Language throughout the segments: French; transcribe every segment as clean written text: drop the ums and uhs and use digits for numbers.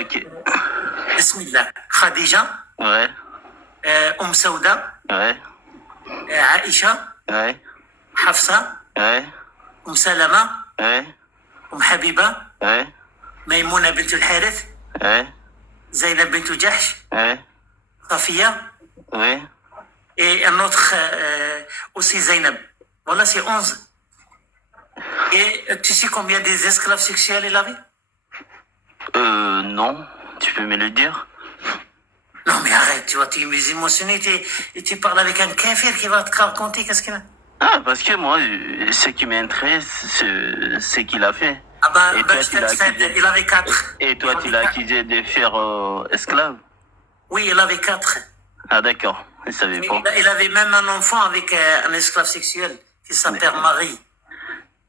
Ok. Bismillah. Khadija, Ouais, Sauda, ouais, Aïcha, ouais, Hafsa, ouais, Salama, ouais, Habiba, ouais, Maïmouna bint al-Harith, ouais, Zainab bint Jahsh, ouais, Safiya, ouais. et un autre aussi Zainab. Voilà, c'est 11. Et tu sais combien des esclaves sexuels il avait? Non, tu peux me le dire? Non, mais arrête, tu vois, tu es musulman sunni, et tu parles avec un kafir qui va te raconter qu'est-ce qu'il a. Ah, parce que moi, ce qui m'intéresse, c'est ce qu'il a fait. Ah Et ben toi, je tu l'as t'aide, accusé. il avait 4. Et toi, tu l'as accusé de faire esclave? Oui, il avait 4. Ah, d'accord. Je savais pas. Il avait même un enfant avec un esclave sexuel qui s'appelle Marie.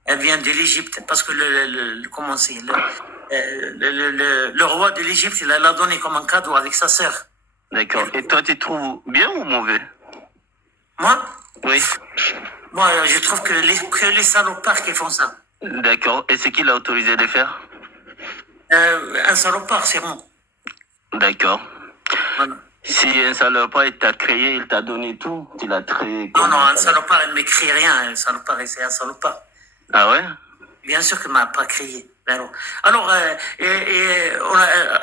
Elle vient de l'Égypte parce que comment c'est, le roi de l'Égypte, il l'a donné comme un cadeau avec sa sœur. D'accord. Et toi, tu trouves bien ou mauvais? Moi, Oui. je trouve que les salopards qui font ça. D'accord. Et c'est qui l'a autorisé de faire? Un salopard, c'est bon. D'accord. Voilà. Si un salopard il t'a créé, il t'a donné tout, tu l'as créé Non, comme non, un un salopard, il ne m'écrit rien. Un salopard, c'est un salopard. Ah ouais? Bien sûr qu'il ne m'a pas crié. Alors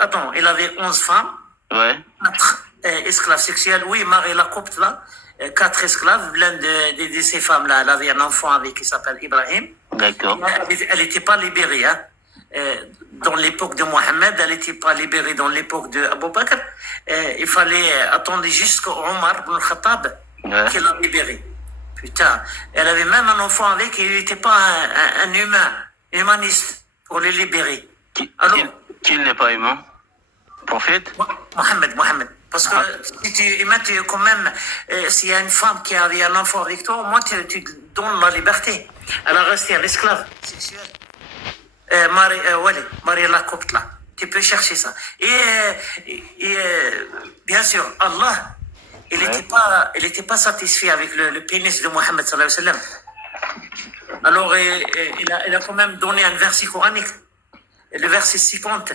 attends, il avait 11 femmes, Ouais. 4 esclaves sexuels. Oui, Marie la copte, là, 4 esclaves. L'une de ces femmes-là, elle avait un enfant avec qui s'appelle Ibrahim. D'accord. Elle n'était pas libérée. Hein. Dans l'époque de Mohammed, elle n'était pas libérée dans l'époque de Abu Bakr. Il fallait attendre jusqu'au Omar ibn Khattab qu'il l'a libérée. Putain, elle avait même un enfant avec et il n'était pas un humain, humaniste pour les libérer. Alors, Qui n'est pas humain? Prophète? Mohammed. Parce que si tu quand même, s'il y a une femme qui avait un enfant avec toi, au moins tu donnes la liberté. Elle a resté un esclave sexuel. Marie la copte là. Tu peux chercher ça. Et bien sûr, Allah, il n'était pas satisfait avec le pénis de Mohammed sallallahu alayhi wa sallam. Alors, il a quand même donné un verset coranique. Le verset 50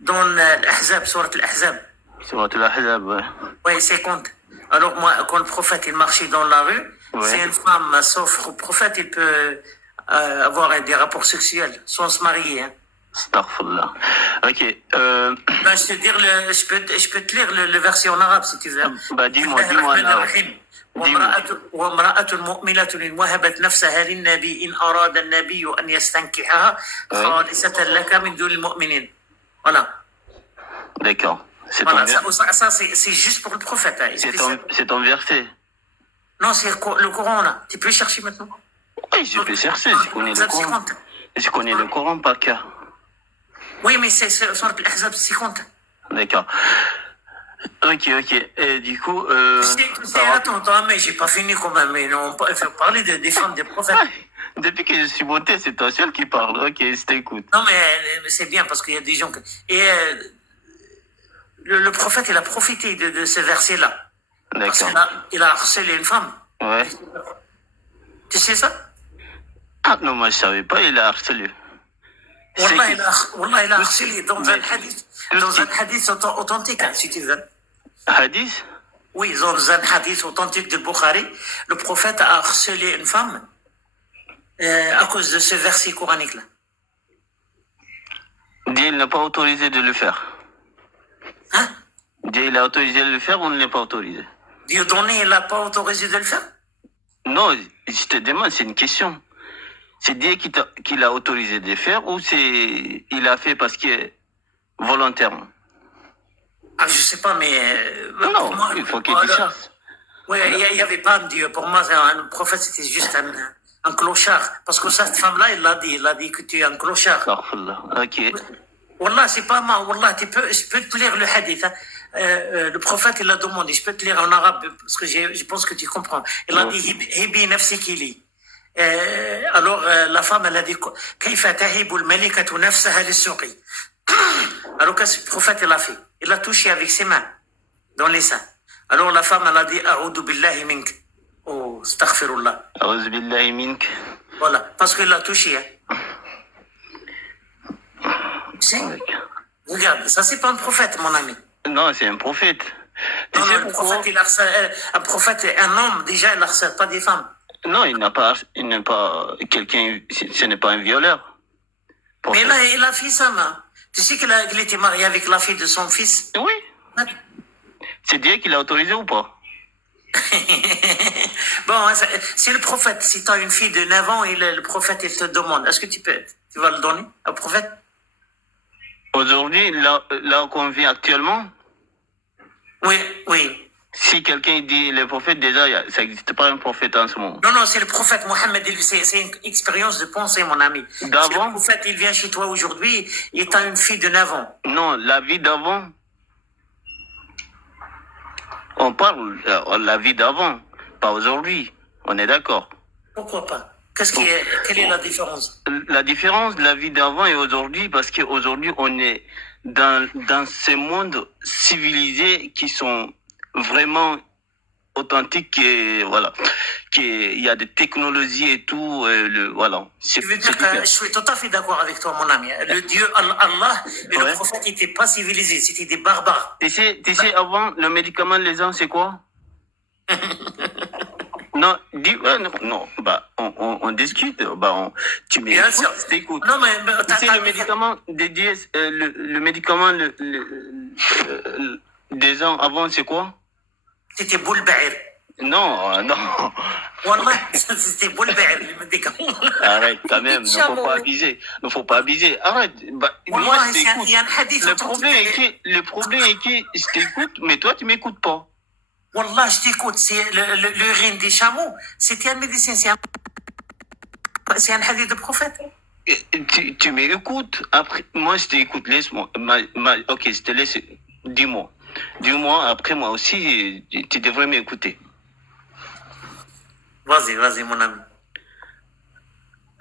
dans l'Ahzab, surat l'Ahzab. Surat al-Ahzab, ouais. Oui, 50. Alors, moi, quand le prophète il marchait dans la rue, si une femme s'offre au prophète, il peut avoir des rapports sexuels sans se marier. Hein. Astaghfirullah. Ok. Je peux te lire le verset en arabe si tu veux. Bah, dis-moi là. وامرأة مؤمنة إن وهبت نفسها للنبي إن أراد النبي أن يستنكحها خالصة لك من دون المؤمنين. Voilà. D'accord. Voilà, ça c'est juste pour le prophète. Hein, c'est ton verset. Non, c'est le Coran là. Tu peux chercher maintenant. Oui, je peux chercher. Je connais le Coran. Je connais le Coran par cœur. Oui, mais c'est sur l'Ahzab 50. D'accord. Ok. Et du coup... Attends, mais j'ai pas fini quand même. Mais on peut parler des femmes des prophètes. Depuis que je suis monté, c'est toi seul qui parle. Ok, je t'écoute. Non, mais c'est bien parce qu'il y a des gens... Et le prophète, il a profité de ce verset-là. D'accord. Parce qu'il a harcelé une femme. Ouais. Tu sais ça? Ah non, moi je savais pas, il a harcelé. Wallah, il a harcelé dans un hadith authentique, hein, si tu veux. Hadith? Oui, dans un hadith authentique de Bukhari, le prophète a harcelé une femme à cause de ce verset coranique-là. Dieu il n'a pas autorisé de le faire. Hein? Dieu il a autorisé de le faire ou il n'est pas autorisé? Dieu donné, il n'a pas autorisé de le faire? Non, je te demande, c'est une question. C'est Dieu qui l'a autorisé de le faire ou il a fait parce que volontairement? Ah, je sais pas, mais... non, moi, il faut qu'il dise ça. Oui, il n'y avait pas un Dieu. Pour moi, un prophète, c'était juste un clochard. Parce que cette femme-là, il a dit que tu es un clochard. Ok. Wallah, c'est pas mal. Wallah, je peux te lire le hadith. Hein. Le prophète, il l'a demandé. Je peux te lire en arabe parce que je pense que tu comprends. Il a dit Hibi nafsiki li. Alors, la femme, elle a dit Kayfa tahibu al-malikatu nafsaha lis-suqi. Alors, qu'est-ce que le prophète, il a fait? Il l'a touché avec ses mains dans les seins. Alors, la femme, elle a dit A'udhu billahi mink. Oh, astaghfirullah. A'udhu billahi mink. Voilà, parce qu'il l'a touché. Hein. Regarde, ça c'est pas un prophète, mon ami. Non, c'est un prophète. Tu Non, sais non, le pourquoi? prophète, il harcèle, un prophète, un homme, déjà, il harcèle pas des femmes. Non, il n'est pas quelqu'un, ce n'est pas un violeur. Mais là, il a fait ça, là. Tu sais qu'il était marié avec la fille de son fils? Oui. C'est Dieu qui l'a autorisé ou pas? Bon, c'est le prophète. Si tu as une fille de 9 ans et le prophète, il te demande, est-ce que tu vas le donner au prophète? Aujourd'hui, là qu'on vit actuellement, Oui, oui. si quelqu'un dit le prophète, déjà, ça n'existe pas un prophète en ce moment. Non, non, c'est le prophète Mohammed. C'est une expérience de pensée, mon ami. Si D'avant? le prophète, il vient chez toi aujourd'hui, et tu as une fille de 9 ans. Non, la vie d'avant. On parle la vie d'avant, pas aujourd'hui. On est d'accord. Pourquoi pas? Quelle est la différence? La différence de la vie d'avant et aujourd'hui, parce qu'aujourd'hui, on est dans ces mondes civilisés qui sont vraiment authentiques et voilà. Il y a des technologies et tout. Voilà. Je veux dire que je suis tout à fait d'accord avec toi, mon ami. Le Dieu, Allah, et le prophète n'étaient pas civilisés, c'était des barbares. Tu sais, avant, le médicament, les gens, c'est quoi? Non, non, bah, on discute, bah, tu m'écoutes, je t'écoute. Non, mais tu sais, le médicament dédié, le médicament des gens avant, c'est quoi? C'était Boulba'ir. Non, non. Wallah, c'était Boulba'ir, le médicament. Arrête, quand même, il ne faut pas abuser. Arrête, bah, moi, je t'écoute. Le problème est que je t'écoute, mais toi, tu m'écoutes pas. Wallah, je t'écoute. C'est l'urine des chameaux. C'était un médecin. C'est un hadith de prophète. Tu m'écoutes. Après, moi, je t'écoute. Laisse-moi. Ok, je te laisse. Dis-moi. Dis-moi. Après, moi aussi, tu devrais m'écouter. Vas-y, mon ami.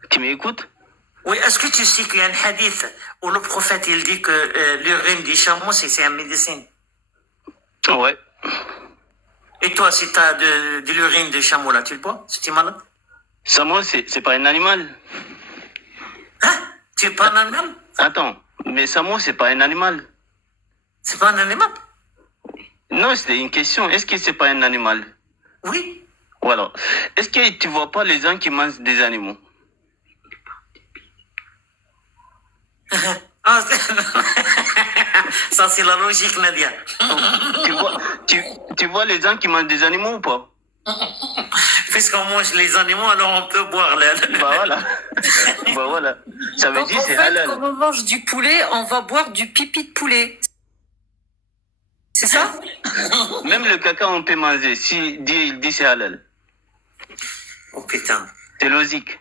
Tu m'écoutes? Oui, est-ce que tu sais qu'il y a un hadith où le prophète, il dit que l'urine des chameaux, c'est un médecin? Ouais. Et toi, si tu as de l'urine de chameau, là, tu le bois? Si tu es malade? Chameau, c'est pas un animal. Hein? Tu es pas un animal? Attends, mais chameau, c'est pas un animal. C'est pas un animal? Non, c'était une question. Est-ce que c'est pas un animal? Oui. Voilà. Est-ce que tu vois pas les gens qui mangent des animaux? Ça, c'est la logique, Nadia. Tu vois les gens qui mangent des animaux ou pas? Puisqu'on mange les animaux, alors on peut boire l'air. Bah voilà. Bah voilà. Ça veut Donc, dire en c'est fait, halal. quand on mange du poulet, on va boire du pipi de poulet. C'est ça? Même le caca, on peut manger. Si Dieu il dit c'est halal. Oh putain. C'est logique.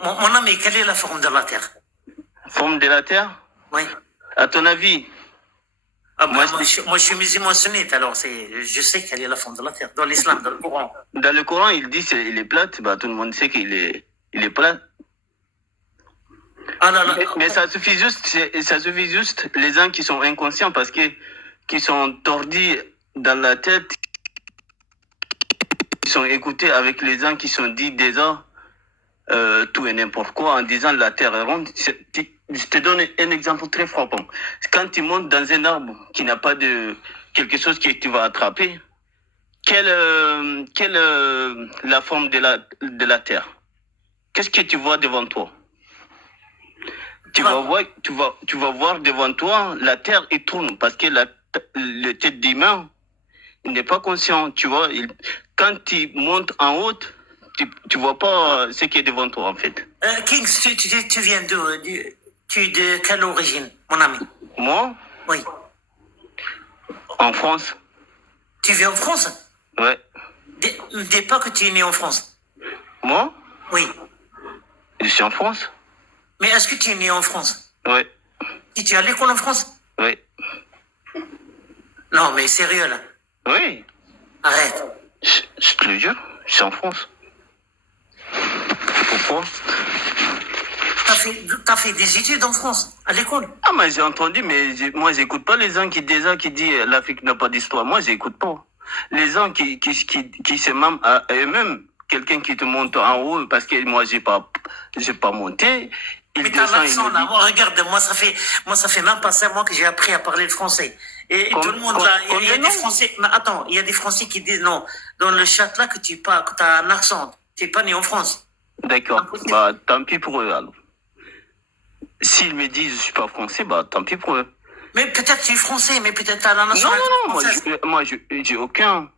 Mon ami, quelle est la forme de la Terre? Forme de la terre? Oui. À ton avis? Moi, je suis musulman sunnite, alors je sais quelle est la forme de la Terre. Dans l'islam, dans le Coran. Dans le Coran, il dit il est plate. Bah, tout le monde sait qu'il est plat. Ah, là, là. Mais ça suffit juste les gens qui sont inconscients parce que qui sont tordus dans la tête, qui sont écoutés avec les gens qui sont dit déjà tout et n'importe quoi en disant la terre est ronde. Je te donne un exemple très frappant. Quand tu montes dans un arbre qui n'a pas de quelque chose que tu vas attraper, quelle la forme de la terre? Qu'est-ce que tu vois devant toi? Tu vas voir devant toi la terre et tourne parce que le tête d'humain n'est pas conscient. Tu vois, quand tu montes en haut, tu vois pas ce qui est devant toi en fait. Kings, tu viens tu es de quelle origine, mon ami? Moi? Oui. En France. Tu vis en France? Ouais. Dis pas que tu es né en France. Moi? Oui. Je suis en France. Mais est-ce que tu es né en France? Ouais. Et tu es à l'école en France? Oui. Non, mais sérieux là. Oui. Arrête. Je te le jure, je suis en France. Pourquoi? T'as fait des études en France, à l'école? Ah, mais j'ai entendu, mais moi, j'écoute pas les gens qui disent l'Afrique n'a pas d'histoire. Moi, j'écoute pas. Les gens qui se même à eux-mêmes, quelqu'un qui te monte en haut, parce que moi, j'ai pas monté, Mais t'as l'accent là. Moi, regarde, moi, ça fait même pas 5 mois que j'ai appris à parler le français. Et tout le monde là, il y a des Français, mais attends, il y a des Français qui disent non, dans le chat là, que tu as un accent. Tu n'es pas né en France. D'accord. Bah, tant pis pour eux, alors. S'ils me disent je suis pas français, bah, tant pis pour eux. Mais peut-être tu es français, mais peut-être tu as la Non, nationalité non, non, française. moi, j'ai aucun.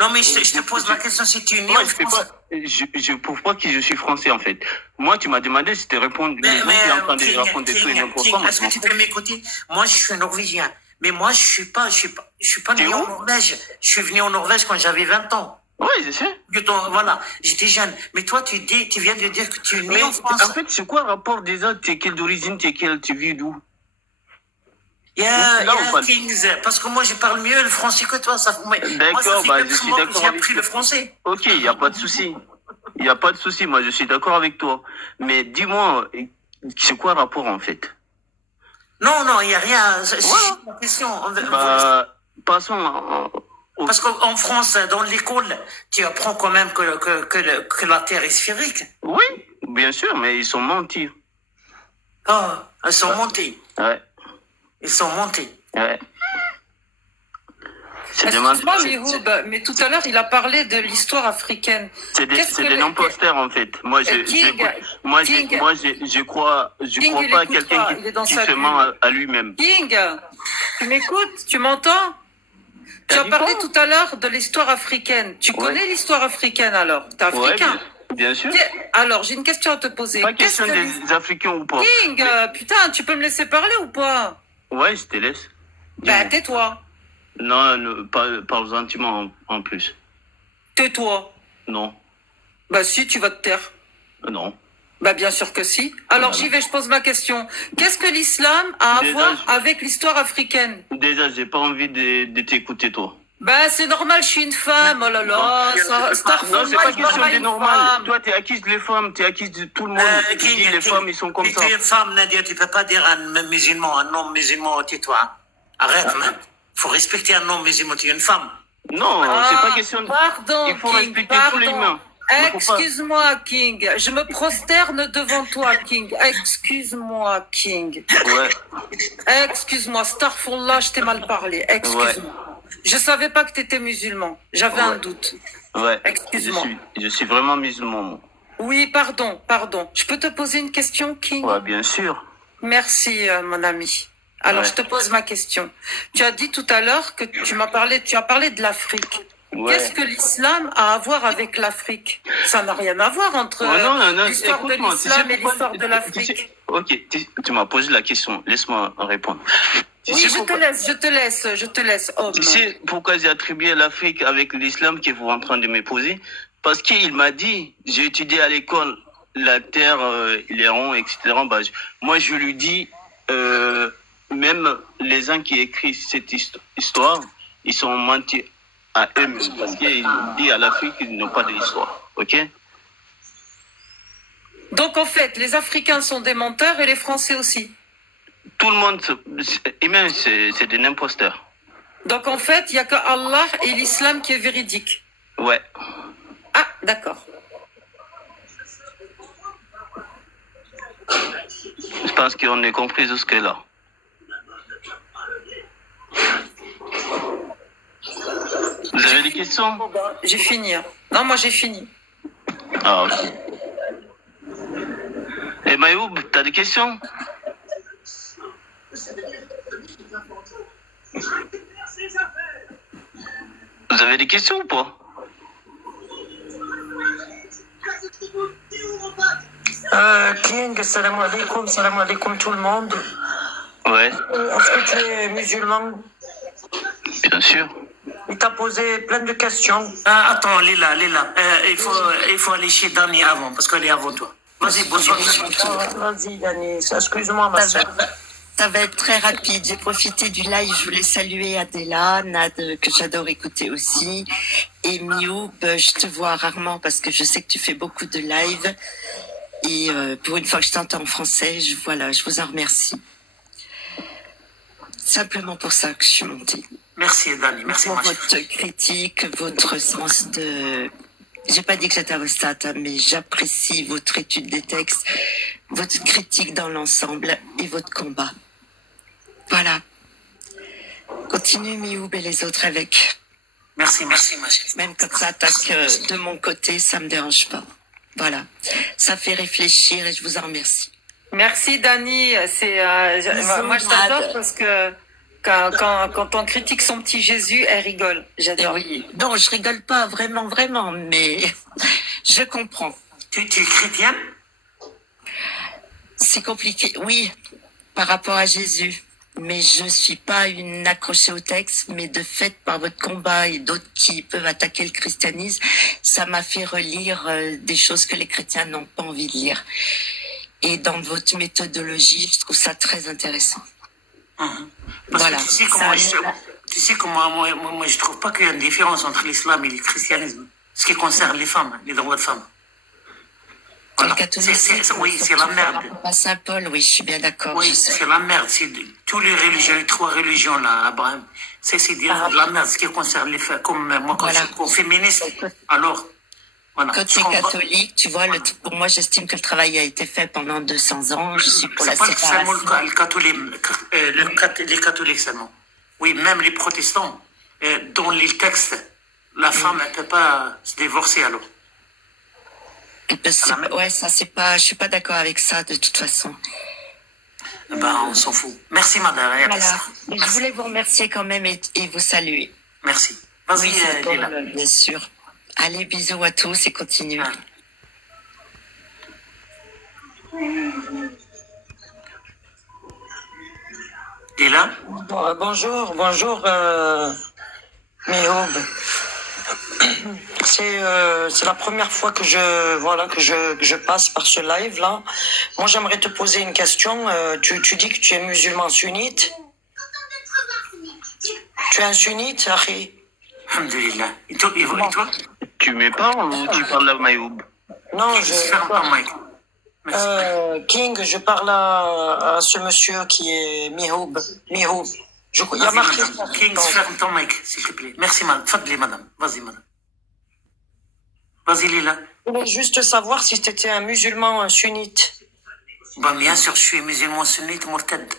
Non, mais je te pose la question si tu es né Moi, en France. je prouve pas que je suis français, en fait. Moi, tu m'as demandé si tu répondre. Mais King, est-ce que tu peux m'écouter? Moi, je suis norvégien. Mais moi, je suis pas né en Norvège. Je suis venu en Norvège quand j'avais 20 ans. Oui, je sais. Voilà, j'étais jeune. Mais toi, tu viens de dire que tu es né en France. En fait, c'est quoi le rapport des autres? Tu es quelle d'origine? Tu vis d'où? Kings, parce que moi, je parle mieux le français que toi. D'accord, bah, je suis d'accord. J'ai appris le français. Ok, il n'y a pas de souci. Il n'y a pas de souci. Moi, je suis d'accord avec toi. Mais dis-moi, c'est quoi le rapport, en fait? Non, il n'y a rien. C'est juste une question. Bah, passons. Parce qu'en France, dans l'école, tu apprends quand même que la Terre est sphérique. Oui, bien sûr, mais ils sont mentis. Ah, ils sont montés. Ouais. Ils sont montés. Ouais. Excuse-moi, Mihoub, mais tout à l'heure, il a parlé de l'histoire africaine. C'est des imposteurs, en fait. Moi, je crois pas à quelqu'un qui se ment à lui-même. King, tu m'écoutes? Tu m'entends? Tu as parlé tout à l'heure de l'histoire africaine. Tu connais l'histoire africaine, alors? T'es africain? Bien sûr. Alors, j'ai une question à te poser. Pas question des Africains ou pas. King, putain, tu peux me laisser parler ou pas? Ouais, je te laisse. Bah, tais-toi. Non, parle gentiment en plus. Tais-toi. Non. Bah si, tu vas te taire. Non. Bah bien sûr que si. Alors j'y vais, je pose ma question. Qu'est-ce que l'islam a à voir avec l'histoire africaine? Déjà, j'ai pas envie de t'écouter, toi. Bah c'est normal, je suis une femme, oh là là. Non, c'est pas question de normal. Toi, t'es acquise les femmes, t'es acquise de tout le monde. Les femmes, ils sont comme ça. Tu es une femme, Nadia, tu peux pas dire un homme musulman, tais-toi. Arrête, man. Faut respecter un homme musulman, tu es une femme. Non, c'est pas question de... Pardon, il faut King, respecter tous les humains. Excuse-moi, King. Je me prosterne devant toi, King. Excuse-moi, King. Ouais. Excuse-moi, Starfullah, je t'ai mal parlé. Excuse-moi. Ouais. Je savais pas que tu étais musulman. J'avais un doute. Ouais. Excuse-moi. Je suis vraiment musulman, moi. Oui, pardon. Je peux te poser une question, King? Ouais, bien sûr. Merci, mon ami. Alors, je te pose ma question. Tu as dit tout à l'heure que tu as parlé de l'Afrique. Ouais. Qu'est-ce que l'islam a à voir avec l'Afrique? Ça n'a rien à voir entre l'histoire de l'islam et l'histoire de l'Afrique. Ok, tu m'as posé la question. Laisse-moi répondre. Oui, je te laisse. Oh, tu sais pourquoi j'ai attribué l'Afrique avec l'islam que vous êtes en train de me poser? Parce qu'il m'a dit, j'ai étudié à l'école la terre, les ronds, etc. Bah, moi, je lui dis, même les gens qui écrivent cette histoire, ils sont mentis à eux-mêmes. Parce qu'ils disent à l'Afrique qu'ils n'ont pas d'histoire. Ok? Donc, en fait, les Africains sont des menteurs et les Français aussi. Tout le monde, c'est des imposteurs. Donc, en fait, il n'y a que Allah et l'islam qui est véridique. Ouais. Ah, d'accord. Je pense qu'on est compris jusque-là. Vous avez des questions? J'ai fini. Non, moi j'ai fini. Ah, ok. Et Mayoub, t'as des questions? Vous avez des questions ou pas? King, salam alaikum tout le monde. Ouais. Est-ce que tu es musulman? Bien sûr. Il t'a posé plein de questions. Attends, Lila. Il faut aller chez Dani avant, parce qu'elle est avant toi. Vas-y, bonsoir. Vas-y, Dani. Excuse-moi, ma soeur. Ça va être très rapide. J'ai profité du live. Je voulais saluer Adela, Nad, que j'adore écouter aussi. Et Mioub, je te vois rarement parce que je sais que tu fais beaucoup de live. Et pour une fois que je t'entends en français, je vous en remercie. Simplement pour ça que je suis montée. Merci, Dani. Merci, pour votre critique, votre sens de... J'ai pas dit que j'étais apostate, mais j'apprécie votre étude des textes. votre critique dans l'ensemble et votre combat. Voilà. Continue Mioub et les autres avec. Merci, ma chère. Même comme ça, attaque de mon côté, ça me dérange pas. Voilà. Ça fait réfléchir et je vous en remercie. Merci Dani, moi je t'adore parce que quand on critique son petit Jésus, elle rigole. J'adore. Oui. Non, je rigole pas vraiment, mais je comprends. Tu es chrétienne? C'est compliqué, oui, par rapport à Jésus. Mais je suis pas une accrochée au texte, mais de fait, par votre combat et d'autres qui peuvent attaquer le christianisme, ça m'a fait relire des choses que les chrétiens n'ont pas envie de lire. Et dans votre méthodologie, je trouve ça très intéressant. Parce que tu sais comment moi je trouve pas qu'il y a une différence entre l'islam et le christianisme. Ce qui concerne les femmes, les droits de femmes. Voilà. Oui, c'est la merde. Pas Saint Paul, oui, je suis bien d'accord. Oui, c'est la merde. C'est tous les religions, les trois religions là, Abraham. C'est dire la merde, ce qui concerne les femmes. Comme moi, quand je suis féministe, alors. Voilà. Côté catholique, tu vois, pour moi, j'estime que le travail a été fait pendant 200 ans. Je suis pour la séparation. C'est pas les catholiques seulement. Oui, même les protestants, dans les textes, la femme ne peut pas se divorcer alors. Ouais, ça c'est pas. Je suis pas d'accord avec ça de toute façon. Ben, on s'en fout. Merci, madame. Voilà. Je voulais vous remercier quand même et vous saluer. Merci. Vas-y, Lila. Bien sûr. Allez, bisous à tous et continue. Lila? Bonjour, Mihoub. C'est la première fois que je passe par ce live là. Moi, j'aimerais te poser une question. Tu dis que tu es musulman sunnite. Tu es un sunnite, Akhi? Alhamdulillah. Et toi? Tu me parles ou tu parles à Mayoub? Non, ferme ton mic. King, je parle à ce monsieur qui est Mihoub. Il y a marqué. King, ferme ton mic, s'il te plaît. Merci, madame. Fadli, madame. Vas-y, madame. Vas-y, Lila. Je voulais juste savoir si tu étais un musulman sunnite. Ben, bien sûr, je suis musulman sunnite, morted.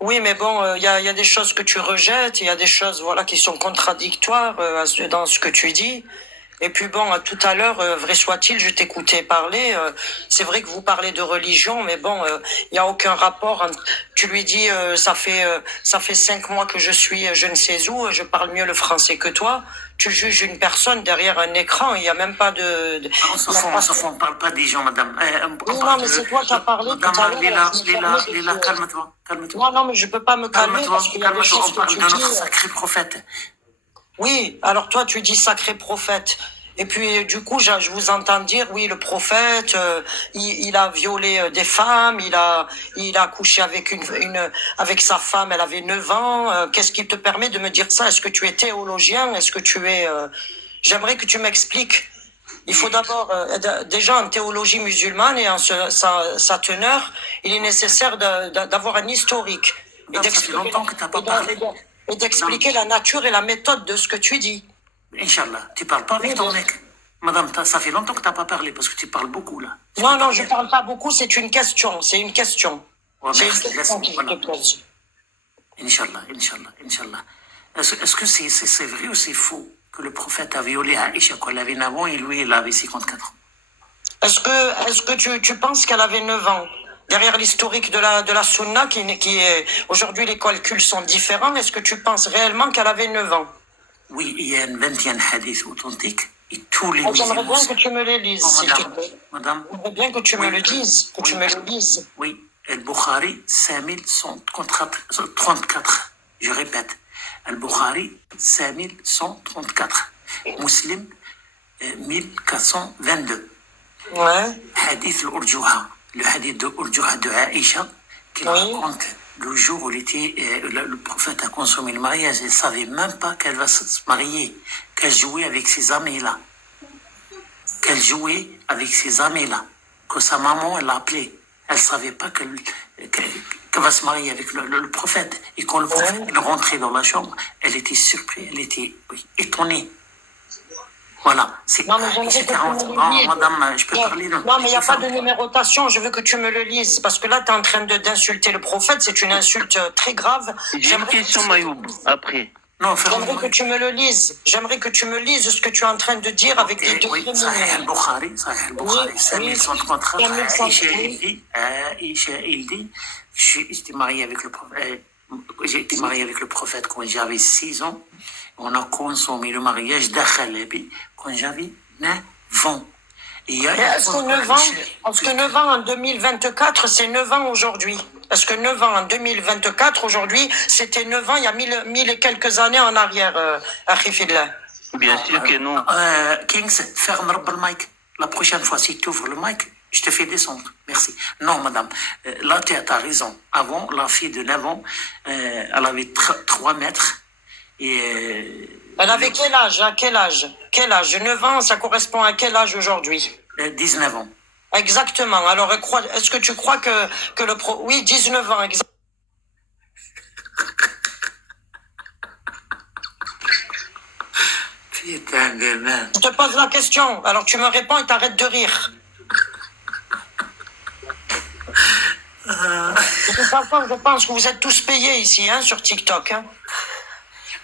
Oui, mais bon, il y a des choses que tu rejettes, il y a des choses qui sont contradictoires dans ce que tu dis. Et puis bon, tout à l'heure, vrai soit-il, je t'écoutais parler. C'est vrai que vous parlez de religion, mais bon, il y a aucun rapport. Tu lui dis, ça fait 5 mois que je suis je ne sais où, je parle mieux le français que toi. Tu juges une personne derrière un écran, il n'y a même pas de... On s'en fout, on ne parle pas des gens, madame. Non, mais c'est toi qui as parlé tout à l'heure. Lila, calme-toi. Non, mais je peux pas me calmer parce qu'il y a des choses on parle que tu de notre dis. sacré prophète. Oui, alors toi tu dis sacré prophète. Et puis du coup je vous entends dire oui le prophète il a violé des femmes, il a couché avec avec sa femme, elle avait 9 ans. Qu'est-ce qui te permet de me dire ça? Est-ce que tu es théologien? Est-ce que tu es j'aimerais que tu m'expliques. Il faut d'abord déjà en théologie musulmane et en sa teneur, il est nécessaire d'avoir un historique Ça fait longtemps que tu n'as pas parlé. Et d'expliquer la nature et la méthode de ce que tu dis. Inch'Allah, tu parles pas avec ton mec. Madame, ça fait longtemps que tu n'as pas parlé parce que tu parles beaucoup là. Non, je parle pas beaucoup, c'est une question. C'est une question. Ouais, c'est merci, une question qui te pose. Inch'Allah. Est-ce que c'est vrai ou c'est faux que le prophète a violé Aïcha quand elle avait 9 ans et lui, il avait 54 ans? Est-ce que tu penses qu'elle avait 9 ans? Derrière l'historique de la Sunna, qui est aujourd'hui les calculs sont différents, est-ce que tu penses réellement qu'elle avait 9 ans? Oui, il y a une 21 hadiths authentiques et tous les J'aimerais bien que tu me les lises, s'il te plaît. Madame. J'aimerais bien que tu me le dises, que tu me le dises. Oui, Al-Bukhari, 5134. Je répète, Al-Bukhari, 5134. Muslim, 1422. Ouais. Hadith al-Urjuha. Le hadith de Urjuha de Aïcha, qui raconte le jour où le prophète a consommé le mariage, elle ne savait même pas qu'elle va se marier, qu'elle jouait avec ses amis-là. Que sa maman, elle l'a appelée. Elle ne savait pas qu'elle va se marier avec le prophète. Et quand le prophète est rentré dans la chambre, elle était surprise, elle était étonnée. Voilà, c'est Non, mais j'aimerais que tu me le Non, lises. madame, je peux parler. Non, mais il n'y a pas de numérotation. Je veux que tu me le lises. Parce que là, tu es en train d'insulter le prophète. C'est une insulte très grave. J'ai une question, Mayoub, après. Non, J'aimerais que tu me le lises. J'aimerais que tu me lises ce que tu es en train de dire avec des oui, degrés Sahih minimaux. al-Bukhari, Sahih al-Bukhari, Oui, 5133, oui. Aïcha, il dit, j'étais marié avec le prophète, j'ai été marié avec le prophète quand j'avais 6 ans. On a consommé le mariage d'Akhalabi quand j'avais 9 ans. Est-ce que 9 ans en 2024, c'est 9 ans aujourd'hui? Est-ce que 9 ans en 2024, aujourd'hui, c'était 9 ans il y a 1000 et quelques années en arrière, Akhifillah? Bien sûr que non. Kings, ferme le mic. La prochaine fois, si tu ouvres le mic, je te fais descendre. Merci. Non, madame, là, tu as raison. Avant, la fille de 9 ans, elle avait 3 mètres. Et, Elle avait quel âge? À quel âge? Quel âge? 9 ans, ça correspond à quel âge aujourd'hui? 19 ans. Exactement. Alors, est-ce que tu crois que Oui, 19 ans, exactement. Putain de merde. Je te pose la question. Alors, tu me réponds et t'arrêtes de rire. De toute façon, je pense que vous êtes tous payés ici, hein, sur TikTok. Hein.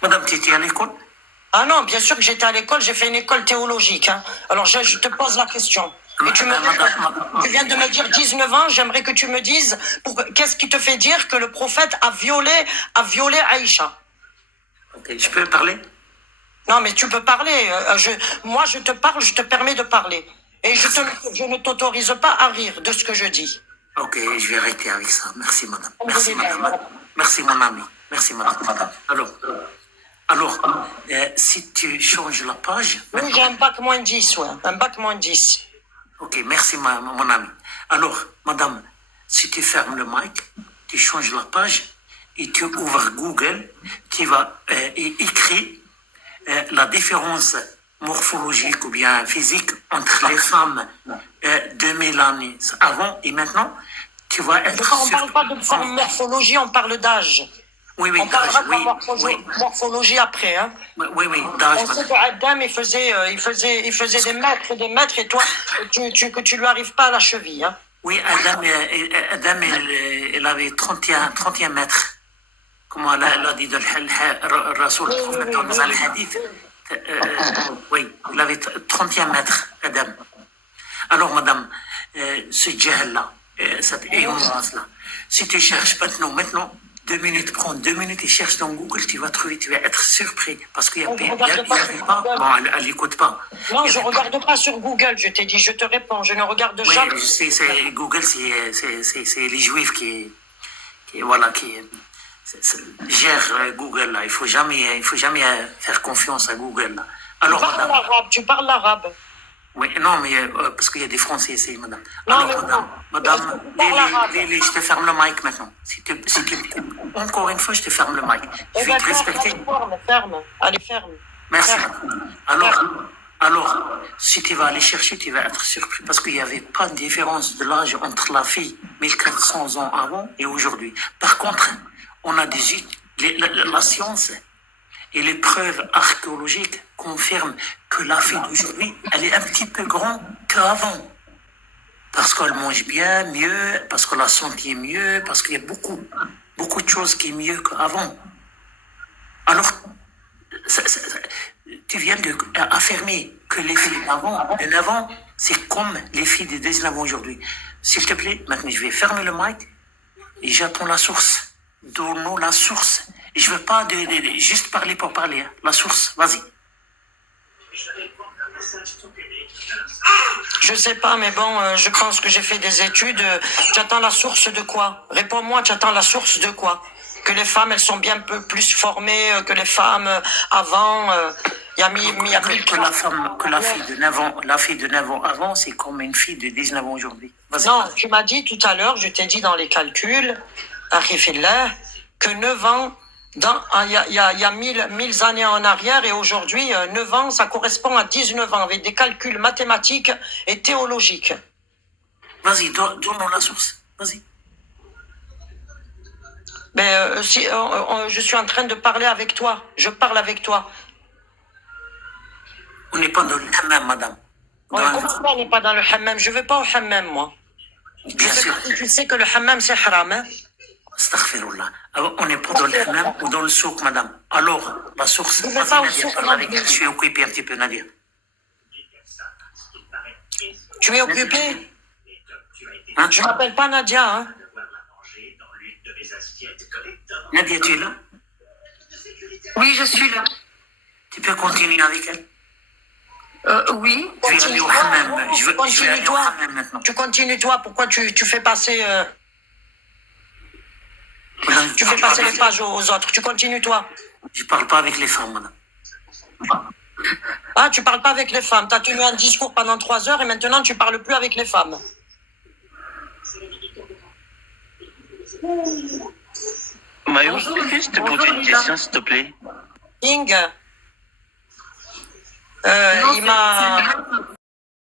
Madame, tu étais à l'école? Ah non, bien sûr que j'étais à l'école, j'ai fait une école théologique. Hein. Alors, je te pose la question. Et tu viens de me dire 19 ans, j'aimerais que tu me dises qu'est-ce qui te fait dire que le prophète a violé Aïcha. Ok, je peux parler? Non, mais tu peux parler. Moi, je te parle, je te permets de parler. Et je ne t'autorise pas à rire de ce que je dis. Ok, je vais arrêter avec ça. Merci, madame. Merci, madame. Merci, mon ami. Merci, madame. Alors, si tu changes la page... Oui, j'ai un bac moins 10, ouais. Un bac moins 10. Ok, merci, mon ami. Alors, madame, si tu fermes le mic, tu changes la page et tu ouvres Google, tu vas écrire la différence morphologique ou bien physique entre les femmes 2000 années avant et maintenant. Tu vas être... On ne parle pas de morphologie, on parle d'âge. Oui, on parlera de morphologie après. Hein. Oui, d'âge. On sait qu'Adam, il faisait des mètres, et toi, que tu lui arrives pas à la cheville. Hein. Oui, Adam, il avait 31 mètres. Comme l'a dit le Rasoul, le prophète dans le hadith. Oui, il avait 31 mètres, Adam. Alors, madame, ce djihad-là, cette ignorance-là, si tu cherches maintenant, 2 minutes, prends 2 minutes et cherche dans Google, tu vas trouver, tu vas être surpris. Parce qu'il n'y avait pas. Bon, elle n'écoute pas. Non, je ne regarde pas sur Google, je t'ai dit, je te réponds, je ne regarde jamais. Oui, Google, c'est les juifs qui gèrent Google, là. Il faut jamais faire confiance à Google, là. Alors, tu parles l'arabe. Oui, non, mais parce qu'il y a des Français ici, madame. Non, alors, madame, Lili, je te ferme le mic maintenant. Encore une fois, je te ferme le mic. Je vais te respecter. Allez, ferme. Merci. Alors, si tu vas aller chercher, tu vas être surpris parce qu'il n'y avait pas de différence de l'âge entre la fille 1400 ans avant et aujourd'hui. Par contre, on a la science et les preuves archéologiques confirment que la fille d'aujourd'hui, elle est un petit peu grande qu'avant. Parce qu'elle mange bien, mieux, parce que la santé est mieux, parce qu'il y a beaucoup de choses qui sont mieux qu'avant. Alors, tu viens d'affirmer que les filles de 9 ans, c'est comme les filles de 19 ans aujourd'hui. S'il te plaît, maintenant je vais fermer le mic et j'attends la source. Donne-nous la source. Et je ne veux pas juste parler pour parler. Hein. La source, vas-y. Je sais pas, mais bon, je pense que j'ai fait des études. Tu attends la source de quoi? Réponds-moi, tu attends la source de quoi? Que les femmes, elles sont bien plus formées que les femmes avant. Il y a que la fille de 9 ans avant, c'est comme une fille de 19 ans aujourd'hui. Non, tu m'as dit tout à l'heure, je t'ai dit dans les calculs, Arifillah, que 9 ans, il y a 1000 années en arrière et aujourd'hui, 9 ans, ça correspond à 19 ans avec des calculs mathématiques et théologiques. Vas-y, donne-moi la source. Vas-y. Mais je suis en train de parler avec toi. Je parle avec toi. On n'est pas dans le hammam, madame. Ouais, comment ça, on n'est pas dans le hammam? Je vais pas au hammam, moi. Bien sûr. Tu sais que le hammam, c'est haram, hein? Astaghfirullah. Alors, on n'est pas dans le hammam ou dans le souk, madame. Alors, la source. Je vais pas au Nadia, souk, parle non avec plus. elle. Je suis occupé un petit peu, Nadia. Tu es occupé? Hein? Je m'appelle pas Nadia, hein? Nadia, tu es là? Oui, je suis là. Tu peux continuer avec elle? Oui. Je vais aller au hammam. Je vais aller au Continue-toi. hammam maintenant. Tu continues, toi. Pourquoi tu fais passer... Madame, Tu fais passer les pages aux autres. Tu continues, toi. Je parle pas avec les femmes, madame. Ah, tu parles pas avec les femmes. Tu as tenu un discours pendant 3 heures et maintenant tu parles plus avec les femmes. Mayo, est-ce que je te pose une question, s'il te plaît? King, il m'a...